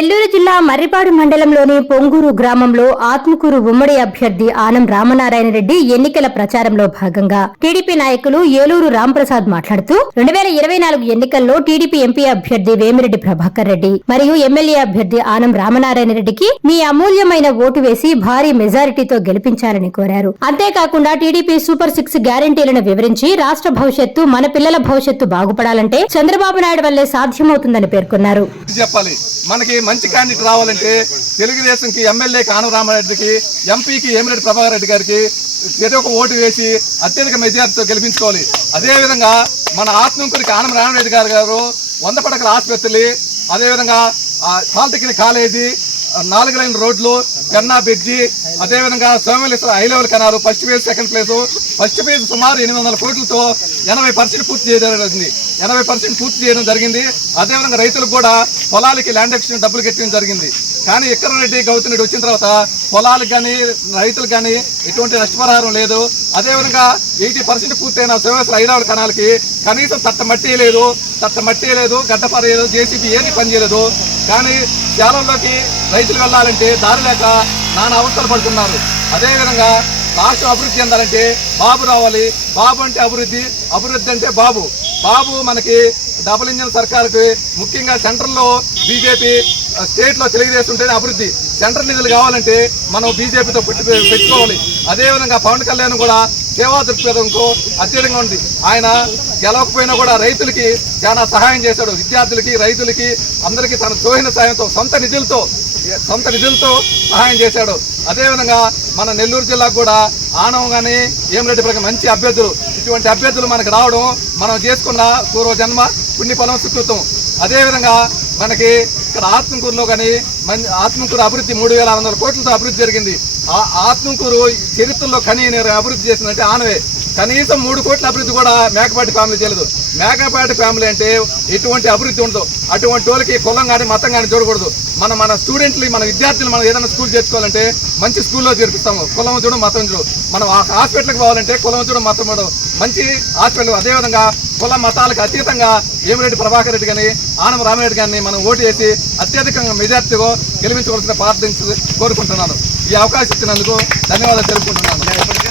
నెల్లూరు జిల్లా మర్రిపాడు మండలంలోని పొంగూరు గ్రామంలో ఆత్మకూరు ఉమ్మడి అభ్యర్థి ఆనం రామనారాయణ రెడ్డి ఎన్నికల ప్రచారంలో భాగంగా టీడీపీ నాయకులు ఏలూరు రాంప్రసాద్ మాట్లాడుతూ రెండు వేల ఇరవై నాలుగు ఎన్నికల్లో టీడీపీ ఎంపీ అభ్యర్థి వేమిరెడ్డి ప్రభాకర్ రెడ్డి మరియు ఎమ్మెల్యే అభ్యర్థి ఆనం రామనారాయణ రెడ్డికి మీ అమూల్యమైన ఓటు వేసి భారీ మెజారిటీతో గెలిపించాలని కోరారు. అంతేకాకుండా టీడీపీ సూపర్ సిక్స్ గ్యారంటీలను వివరించి రాష్ట్ర భవిష్యత్తు మన పిల్లల భవిష్యత్తు బాగుపడాలంటే చంద్రబాబు నాయుడు వల్లే సాధ్యమవుతుందని పేర్కొన్నారు. మనకి మంచి క్యాండిడేట్ రావాలంటే తెలుగుదేశంకి ఎమ్మెల్యే కానవరామారెడ్డికి ఎంపీకి ఏమిరెడ్డి ప్రభాకర్ రెడ్డి గారికి ప్రతి ఒక్క ఓటు వేసి అత్యధిక మెజార్టీతో గెలిపించుకోవాలి. అదేవిధంగా మన ఆత్మకూరికి ఆనం రామరెడ్డి గారు గారు వంద పడకల ఆసుపత్రి అదేవిధంగా పాలిటెక్నిక్ కాలేజీ నాలుగు లైన్ రోడ్లు గన్నా బ్రిడ్జి అదేవిధంగా Someshwara high level canal first phase second place. First phase సుమారు ఎనిమిది వందల కోట్లతో ఎనభై పర్సెంట్ పూర్తి చేయడం జరిగింది. ఎనభై పర్సెంట్ పూర్తి చేయడం జరిగింది. అదేవిధంగా రైతులకు కూడా పొలాలకి ల్యాండ్ ఎక్స్టెన్ డబ్బులు కట్టడం జరిగింది. కానీ ఎక్కడ రెడ్డి గౌతమ్ రెడ్డి వచ్చిన తర్వాత పొలాలకు కానీ రైతులకు కానీ ఎటువంటి నష్టపరిహారం లేదు. అదేవిధంగా ఎయిటీ పర్సెంట్ పూర్తయిన సోమేశ్వర హై కణాలకి కనీసం తట్ట మట్టి లేదు తట్ట మట్టి లేదు గడ్డ లేదు జేసీబీ ఏది పని చేయలేదు. కానీ శాలంలోకి రైతులు వెళ్ళాలంటే దారి లేక నానా అవస్థలు పడుతున్నారు. అదేవిధంగా రాష్ట్రం అభివృద్ధి చెందాలంటే బాబు రావాలి. బాబు అంటే అభివృద్ధి అభివృద్ధి అంటే బాబు. బాబు మనకి డబుల్ ఇంజిన్ సర్కార్కి ముఖ్యంగా సెంట్రల్లో బీజేపీ స్టేట్లో తెలుగుదేశం ఉంటేనే అభివృద్ధి. సెంట్రల్ నిధులు కావాలంటే మనం బీజేపీతో పెట్టి పెట్టుకోవాలి. అదేవిధంగా పవన్ కళ్యాణ్ కూడా సేవా దృక్పథంకు అత్యధికంగా ఉంది. ఆయన గెలవకపోయినా కూడా రైతులకి చాలా సహాయం చేశాడు. విద్యార్థులకి రైతులకి అందరికీ తన చోహిన సాయంతో సొంత నిధులతో సొంత నిధులతో సహాయం చేశాడు. అదేవిధంగా మన నెల్లూరు జిల్లాకు కూడా ఆనవం కానీ ఏమిరెడ్డి ప్రకారం మంచి అభ్యర్థులు. ఇటువంటి అభ్యర్థులు మనకు రావడం మనం చేసుకున్న పూర్వ జన్మ పుణ్యఫలం సుకృతం. అదేవిధంగా మనకి ఇక్కడ ఆత్మకూరులో కానీ మంచి ఆత్మకూరు అభివృద్ధి మూడు వేల ఆరు వందల కోట్లతో అభివృద్ధి జరిగింది. ఆ ఆత్మకూరు చరిత్రలో కనీ అభివృద్ధి చేసిందంటే ఆనవే. కనీసం మూడు కోట్ల అభివృద్ధి కూడా మేకపాటి ఫ్యామిలీ చేయలేదు. మేకపాటి ఫ్యామిలీ అంటే ఎటువంటి అభివృద్ధి ఉండదు. అటువంటి వాళ్ళకి కులం కానీ మతం కానీ చూడకూడదు. మన మన స్టూడెంట్లు మన విద్యార్థులు మనం ఏదైనా స్కూల్ చేర్చుకోవాలంటే మంచి స్కూల్లో చేర్పిస్తాము. కులం చూడు మతం చూడు. మనం ఆ హాస్పిటల్కి పోవాలంటే కులం చూడు మతం చూడు. మంచి హాస్పిటల్ అదేవిధంగా కుల మతాలకు అతీతంగా ఏమిరెడ్డి ప్రభాకర్ రెడ్డి కానీ ఆనం రామిరెడ్డి గారిని మనం ఓటు వేసి అత్యధికంగా మెజార్టీగా గెలిపించవలసిన ప్రార్థించి కోరుకుంటున్నాను. ఈ అవకాశం ఇచ్చినందుకు ధన్యవాదాలు తెలుపుకుంటున్నాను.